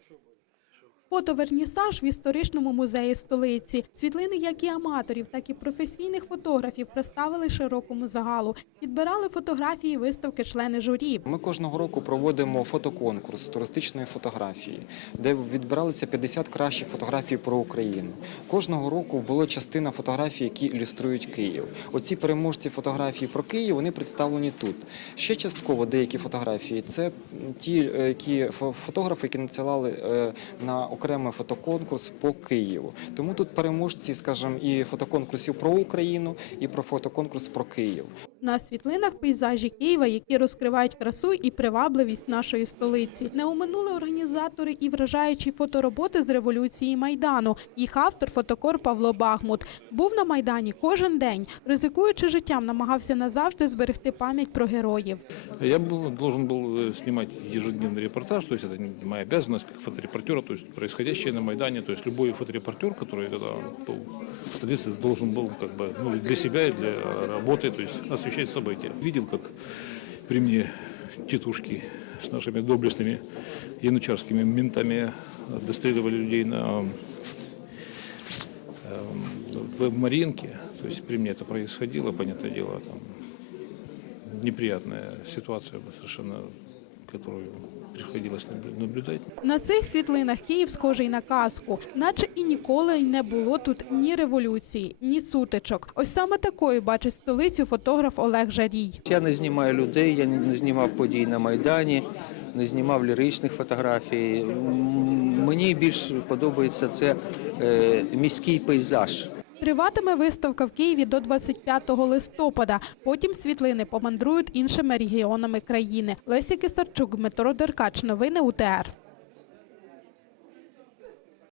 то що? Фотовернісаж в історичному музеї столиці. Світлини як і аматорів, так і професійних фотографів представили широкому загалу. Підбирали фотографії виставки члени журі. Ми кожного року проводимо фотоконкурс туристичної фотографії, де відбиралися 50 кращих фотографій про Україну. Кожного року була частина фотографій, які ілюструють Київ. Оці переможці фотографій про Київ вони представлені тут. Ще частково деякі фотографії це ті, е, які фо- фотографи, які надсилали е, на окремий фотоконкурс по Києву. Тому тут переможці, скажімо, і фотоконкурсів про Україну, і про фотоконкурс про Київ. На світлинах пейзажі Києва, які розкривають красу і привабливість нашої столиці. Не оминули організатори і вражаючі фотороботи з революції Майдану. Їх автор фотокор Павло Бахмут був на майдані кожен день, ризикуючи життям, намагався назавжди зберегти пам'ять про героїв. Я был, должен был э, снимать ежедневный репортаж, то есть это не моя обязанность как фоторепортера, то есть происходящее на Майдане, то есть любой фоторепортер, который тогда был в столице, должен был как бы ну, для себя и для работы, то есть освещать события. Видел, как при мне тетушки с нашими доблестными янычарскими ментами достреливали людей на эм, в Маринке, то есть при мне это происходило, понятное дело, там неприятная ситуация совершенно, которую приходилось наблю- наблюдать. На цих світлинах Київ схожий на казку, наче і ніколи не було тут ні революції, ні сутичок. Ось саме такою бачить столицю фотограф Олег Жарій. Я не знімаю людей, я не знімав подій на Майдані, не знімав ліричних фотографій. Мені більш подобається це е, міський пейзаж. Триватиме виставка в Києві до 25 листопада. Потім світлини помандрують іншими регіонами країни. Лесі Кисарчук, Деркач. Новини УТР.